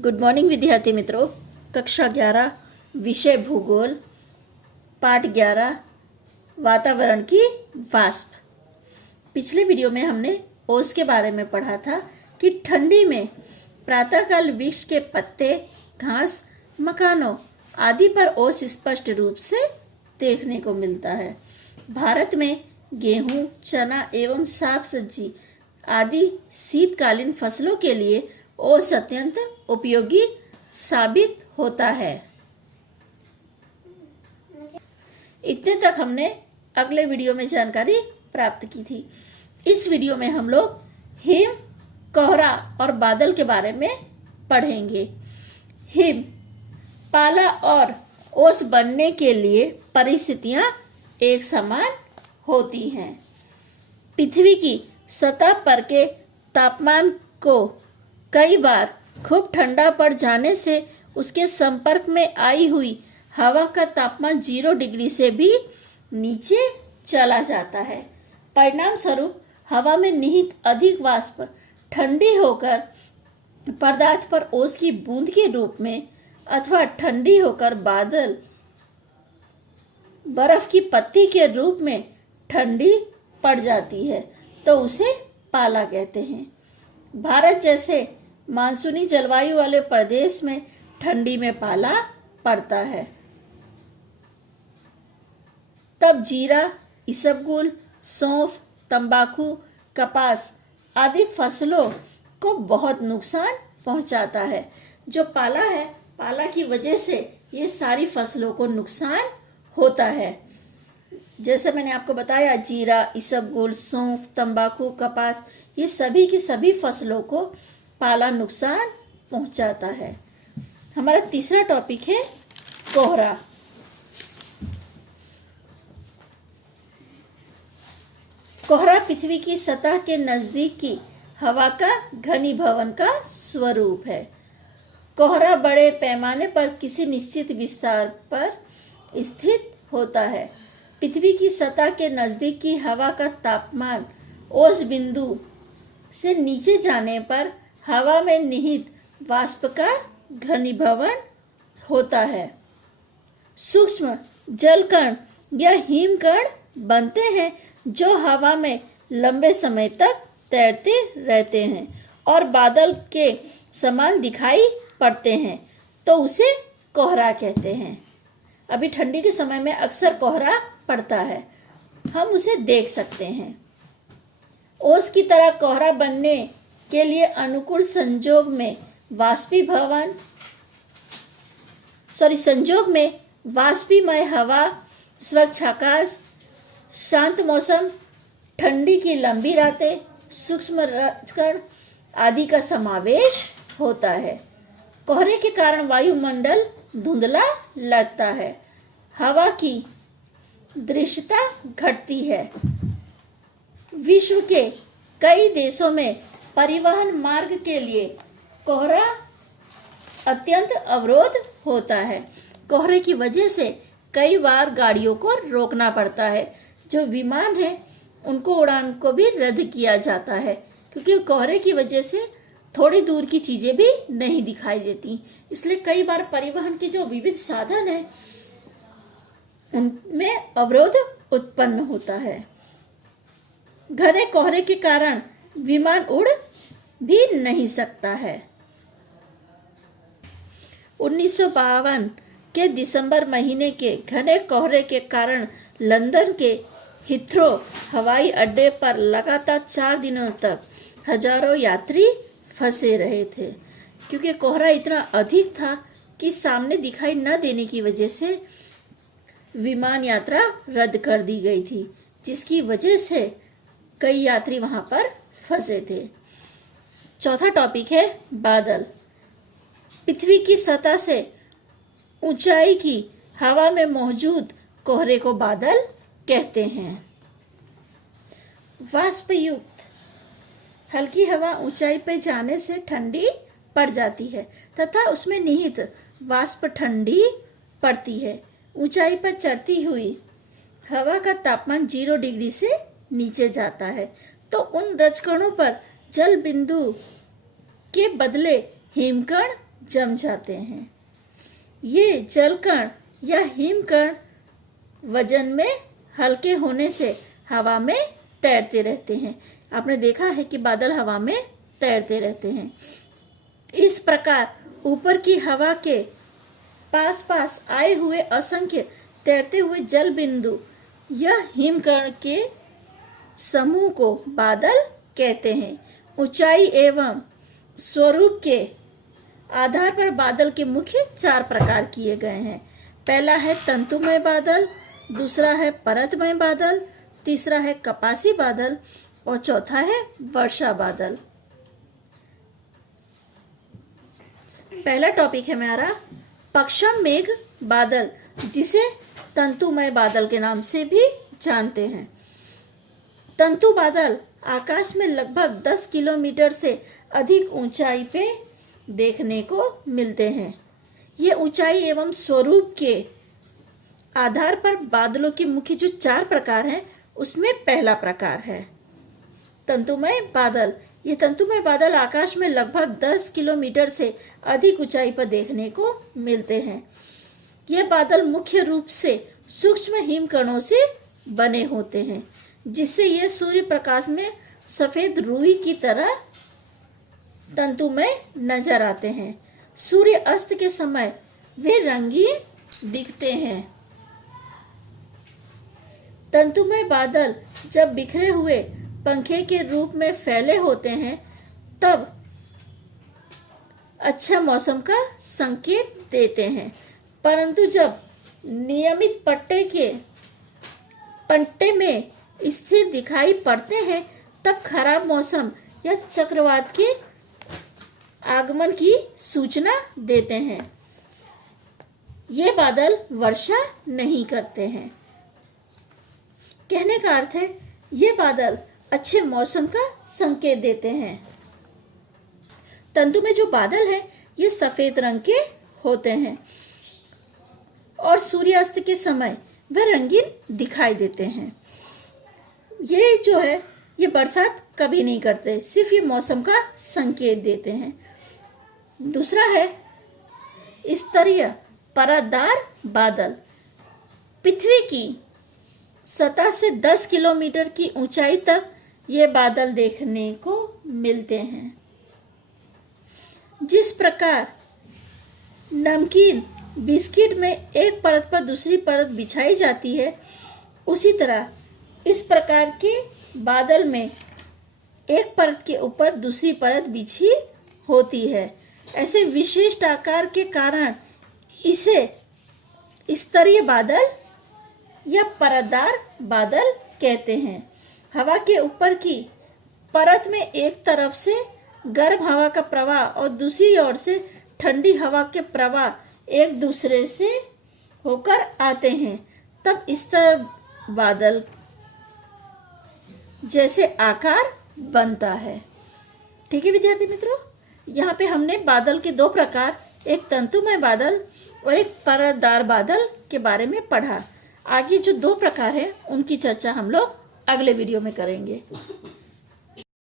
Good morning विद्यार्थी मित्रों। कक्षा 11 विषय भूगोल पाठ 11 वातावरण की वाष्प। पिछले वीडियो में हमने ओस के बारे में पढ़ा था कि ठंडी में प्रातःकाल वृक्ष के पत्ते, घास, मकानों आदि पर ओस स्पष्ट रूप से देखने को मिलता है। भारत में गेहूं, चना एवं साग सब्जी आदि शीतकालीन फसलों के लिए ओस अत्यंत उपयोगी साबित होता है। इतने तक हमने अगले वीडियो में जानकारी प्राप्त की थी। इस वीडियो में हम लोग हिम, कोहरा और बादल के बारे में पढ़ेंगे। हिम, पाला और ओस बनने के लिए परिस्थितियां एक समान होती हैं। पृथ्वी की सतह पर के तापमान को कई बार खूब ठंडा पड़ जाने से उसके संपर्क में आई हुई हवा का तापमान 0 डिग्री से भी नीचे चला जाता है। परिणाम स्वरूप हवा में निहित अधिक वाष्प ठंडी होकर पदार्थ पर ओस की बूंद के रूप में अथवा ठंडी होकर बादल बर्फ की पत्ती के रूप में ठंडी पड़ जाती है, तो उसे पाला कहते हैं। भारत जैसे मानसूनी जलवायु वाले प्रदेश में ठंडी में पाला पड़ता है। तब जीरा, इसबगोल, सौंफ, तंबाकू, कपास आदि फसलों को बहुत नुकसान पहुंचाता है। जो पाला है, पाला की वजह से ये सारी फसलों को नुकसान होता है। जैसे मैंने आपको बताया, जीरा, इसबगोल, सौंफ, तंबाकू, कपास, ये सभी की सभी फसलों को पाला नुकसान पहुंचाता है। हमारा तीसरा टॉपिक है कोहरा। कोहरा पृथ्वी की सतह के नजदीक की हवा का घनीभवन का स्वरूप है। कोहरा बड़े पैमाने पर किसी निश्चित विस्तार पर स्थित होता है। पृथ्वी की सतह के नजदीक की हवा का तापमान ओस बिंदु से नीचे जाने पर हवा में निहित वाष्प का घनीभवन होता है। सूक्ष्म जलकण या हिमकण बनते हैं जो हवा में लंबे समय तक तैरते रहते हैं और बादल के समान दिखाई पड़ते हैं, तो उसे कोहरा कहते हैं। अभी ठंडी के समय में अक्सर कोहरा पड़ता है, हम उसे देख सकते हैं। ओस की तरह कोहरा बनने के लिए अनुकूल संजोग में वाष्पीमय हवा, स्वच्छ आकाश, शांत मौसम, ठंडी की लंबी रातें, सूक्ष्म रजकण आदि का समावेश होता है। कोहरे के कारण वायुमंडल धुंधला लगता है, हवा की दृश्यता घटती है। विश्व के कई देशों में परिवहन मार्ग के लिए कोहरा अत्यंत अवरोध होता है। कोहरे की वजह से कई बार गाड़ियों को रोकना पड़ता है। जो विमान है उनको उड़ान को भी रद्द किया जाता है, क्योंकि कोहरे की वजह से थोड़ी दूर की चीजें भी नहीं दिखाई देती। इसलिए कई बार परिवहन के जो विविध साधन है उनमें अवरोध उत्पन्न होता है। घने कोहरे के कारण विमान उड़ भी नहीं सकता है। 1952 के दिसंबर महीने के घने कोहरे के कारण लंदन के हीथ्रो हवाई अड्डे पर लगातार 4 दिनों तक हजारों यात्री फंसे रहे थे, क्योंकि कोहरा इतना अधिक था कि सामने दिखाई न देने की वजह से विमान यात्रा रद्द कर दी गई थी, जिसकी वजह से कई यात्री वहां पर फंसे थे। चौथा टॉपिक है बादल। पृथ्वी की सतह से ऊंचाई की हवा में मौजूद कोहरे को बादल कहते हैं। वाष्पयुक्त हल्की हवा ऊंचाई पर जाने से ठंडी पड़ जाती है तथा उसमें निहित वाष्प ठंडी पड़ती है। ऊंचाई पर चढ़ती हुई हवा का तापमान 0 डिग्री से नीचे जाता है, तो उन रजकणों पर जल बिंदु के बदले हिमकण जम जाते हैं। ये जलकण या हिमकण वजन में हल्के होने से हवा में तैरते रहते हैं। आपने देखा है कि बादल हवा में तैरते रहते हैं। इस प्रकार ऊपर की हवा के पास पास आए हुए असंख्य तैरते हुए जल बिंदु या हिमकण के समूह को बादल कहते हैं। ऊंचाई एवं स्वरूप के आधार पर बादल के मुख्य 4 प्रकार किए गए हैं। पहला है तंतुमय बादल, दूसरा है परतमय बादल, तीसरा है कपासी बादल और चौथा है वर्षा बादल। पहला टॉपिक है हमारा पश्चिम मेघ बादल, जिसे तंतुमय बादल के नाम से भी जानते हैं। तंतु बादल आकाश में लगभग 10 किलोमीटर से अधिक ऊंचाई पे देखने को मिलते हैं। ये ऊंचाई एवं स्वरूप के आधार पर बादलों के मुख्य जो 4 प्रकार हैं, उसमें पहला प्रकार है तंतुमय बादल। ये तंतुमय बादल आकाश में लगभग 10 किलोमीटर से अधिक ऊंचाई पर देखने को मिलते हैं। ये बादल मुख्य रूप से सूक्ष्म हिमकणों से बने होते हैं, जिससे ये सूर्य प्रकाश में सफेद रुई की तरह तंतुमय नजर आते हैं। सूर्य अस्त के समय वे रंगीन दिखते हैं। तंतुमय बादल जब बिखरे हुए पंखे के रूप में फैले होते हैं, तब अच्छा मौसम का संकेत देते हैं। परंतु जब नियमित पट्टे में स्थिर दिखाई पड़ते हैं, तब खराब मौसम या चक्रवात के आगमन की सूचना देते हैं। ये बादल वर्षा नहीं करते हैं। कहने का अर्थ है ये बादल अच्छे मौसम का संकेत देते हैं। तंतु में जो बादल है ये सफेद रंग के होते हैं और सूर्यास्त के समय वह रंगीन दिखाई देते हैं। ये जो है ये बरसात कभी नहीं करते, सिर्फ ये मौसम का संकेत देते हैं। दूसरा है स्तरीय परतदार बादल। पृथ्वी की सतह से 10 किलोमीटर की ऊंचाई तक ये बादल देखने को मिलते हैं। जिस प्रकार नमकीन बिस्किट में एक परत पर दूसरी परत बिछाई जाती है, उसी तरह इस प्रकार के बादल में एक परत के ऊपर दूसरी परत बिछी होती है। ऐसे विशिष्ट आकार के कारण इसे स्तरीय बादल या परतदार बादल कहते हैं। हवा के ऊपर की परत में एक तरफ से गर्म हवा का प्रवाह और दूसरी ओर से ठंडी हवा के प्रवाह एक दूसरे से होकर आते हैं, तब स्तर बादल जैसे आकार बनता है। ठीक है विद्यार्थी मित्रों, यहाँ पे हमने बादल के 2 प्रकार, एक तंतुमय बादल और एक परतदार बादल के बारे में पढ़ा। आगे जो 2 प्रकार है उनकी चर्चा हम लोग अगले वीडियो में करेंगे।